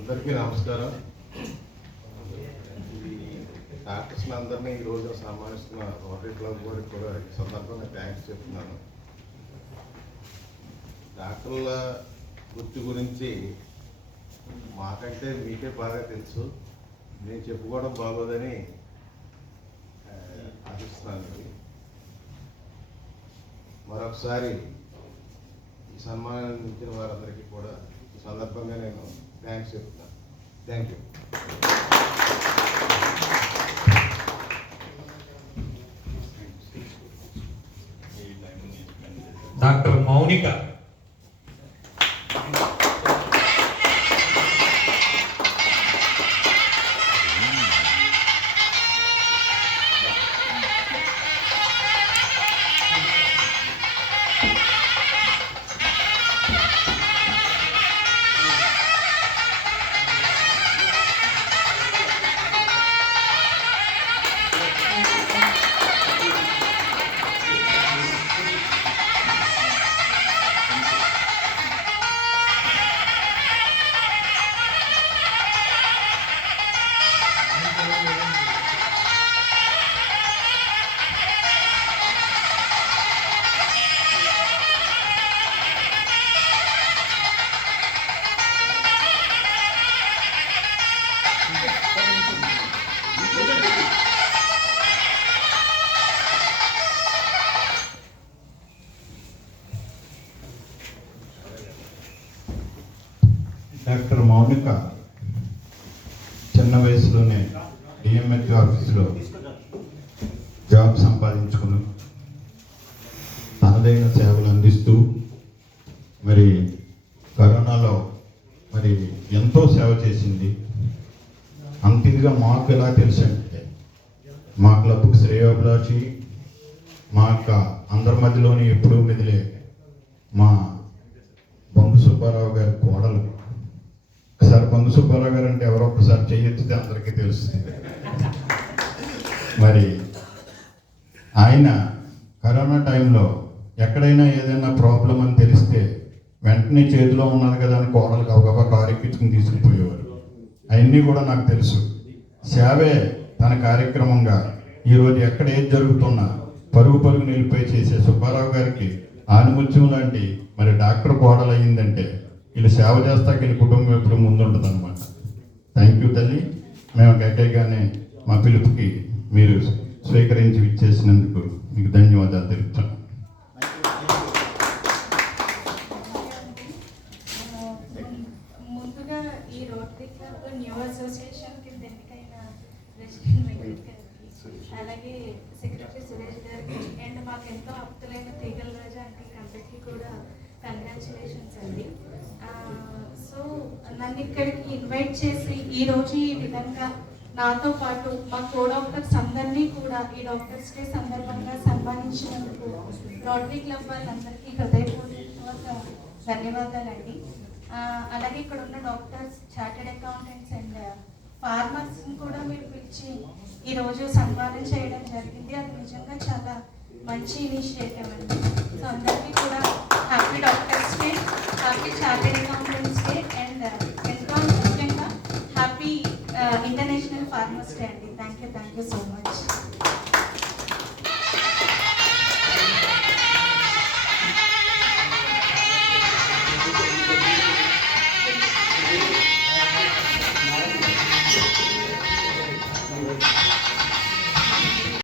అందరికీ నమస్కారం. ఈ డాక్టర్స్ అందరినీ ఈ రోజు సన్మానిస్తున్న రోటరీ క్లబ్ వారికి కూడా ఈ సందర్భంగా థ్యాంక్స్ చెప్తున్నాను. డాక్టర్ల వృత్తి గురించి మాకంటే మీకే బాగా తెలుసు. నేను చెప్పుకోవడం బాగోదని ఆశిస్తున్నాను. మరొకసారి ఈ సన్మానాన్ని ఇచ్చిన వారందరికీ కూడా సందర్భంగా నేను థ్యాంక్స్ చెప్తున్నాను thank you doctor Mounika doctor Mounika చిన్న వయసులోనే డిఎంహెచ్ ఆఫీసులో జాబ్ సంపాదించుకుని తనదైన సేవలు అందిస్తూ మరి కరోనాలో మరి ఎంతో సేవ చేసింది. అంత ఇదిగా మాకు ఎలా తెలుసు అంటే మా క్లబ్కు శ్రేయోభిలాషి మా యొక్క అందరి మధ్యలోని ఎప్పుడూ మెదిలే మా బొంగు సుబ్బారావు గారి కోడలు. ఒకసారి బొంగు సుబ్బారావు గారు అంటే ఎవరో ఒకసారి చెయ్యొచ్చితే అందరికీ తెలుస్తుంది. మరి ఆయన కరోనా టైంలో ఎక్కడైనా ఏదైనా ప్రాబ్లం అని తెలిస్తే వెంటనే చేతిలో ఉన్నది కదా అని కోడలు గబగబా కారు ఎక్కించుకుని తీసుకుపోయేవారు అవన్నీ కూడా నాకు తెలుసు. సేవే తన కార్యక్రమంగా ఈరోజు ఎక్కడ ఏది జరుగుతున్నా పరుగు పరుగు నిలిపై చేసే సుబ్బారావు గారికి ఆనుముత్యం లాంటి మరి డాక్టర్ కోడలు అయ్యిందంటే వీళ్ళు సేవ చేస్తాక వీళ్ళ కుటుంబం ఎప్పుడు ముందుంటుంది అనమాట థ్యాంక్ యూ తల్లి. మేము గట్టిగానే మా పిలుపుకి మీరు స్వీకరించి ఇచ్చేసినందుకు మీకు ధన్యవాదాలు తెలుపుతాను ముందుగా ఈ రోటరీ క్లబ్ న్యూ అసోసియేషన్ కింద ఎన్నికైన ప్రెసిడెంట్ వెంకట్ గారికి అలాగే సెక్రటరీ సురేష్ గారికి అండ్ మాకు ఎంతో ఆప్తులైన తీగల రాజా అంటే కంపెనీకి కూడా కంగ్రాచులేషన్స్ అండి. సో నన్ను ఇక్కడికి ఇన్వైట్ చేసి ఈ రోజు ఈ విధంగా నాతో పాటు మా కో డాక్టర్స్ అందరినీ కూడా ఈ డాక్టర్స్ డే సందర్భంగా సన్మానించినందుకు రోటరీ క్లబ్ వాళ్ళందరికీ హృదయపూర్వక ధన్యవాదాలండి. అలాగే ఇక్కడ ఉన్న డాక్టర్స్ చార్టెడ్ అకౌంటెంట్స్ ఫార్మర్స్ కూడా మీరు పిలిచి ఈ రోజు సన్మానం చేయడం జరిగింది. అది నిజంగా చాలా మంచి ఇనిషియేటివ్ అండి. సో అందరికీ కూడా happy doctors day happy chartered accountants day and ఎంతో ముఖ్యంగా హ్యాపీ ఇంటర్నేషనల్ ఫార్మర్స్ డే అండి. Thank you thank you so much.